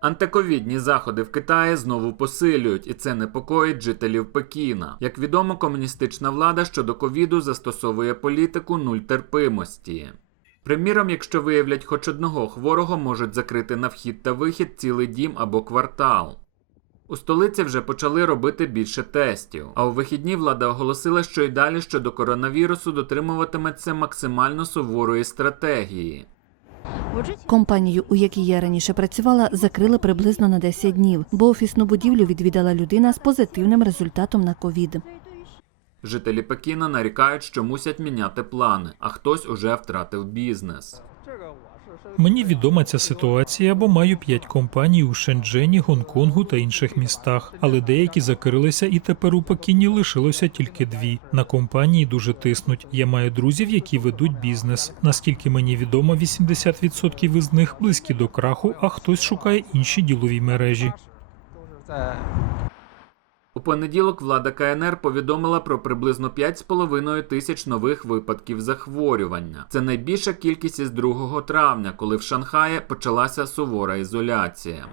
Антиковідні заходи в Китаї знову посилюють, і це непокоїть жителів Пекіна. Як відомо, комуністична влада щодо ковіду застосовує політику нуль терпимості. Приміром, якщо виявлять хоч одного хворого, можуть закрити на вхід та вихід цілий дім або квартал. У столиці вже почали робити більше тестів. А у вихідні влада оголосила, що й далі щодо коронавірусу дотримуватиметься максимально суворої стратегії. Компанію, у якій я раніше працювала, закрили приблизно на 10 днів, бо офісну будівлю відвідала людина з позитивним результатом на ковід. Жителі Пекіна нарікають, що мусять міняти плани, а хтось уже втратив бізнес. Мені відома ця ситуація, бо маю п'ять компаній у Шенджені, Гонконгу та інших містах, але деякі закрилися, і тепер у Пекіні лишилося тільки дві. На компанії дуже тиснуть. Я маю друзів, які ведуть бізнес. Наскільки мені відомо, 80% із них близькі до краху, а хтось шукає інші ділові мережі. У понеділок влада КНР повідомила про приблизно 5,5 тисяч нових випадків захворювання. Це найбільша кількість із 2 травня, коли в Шанхаї почалася сувора ізоляція.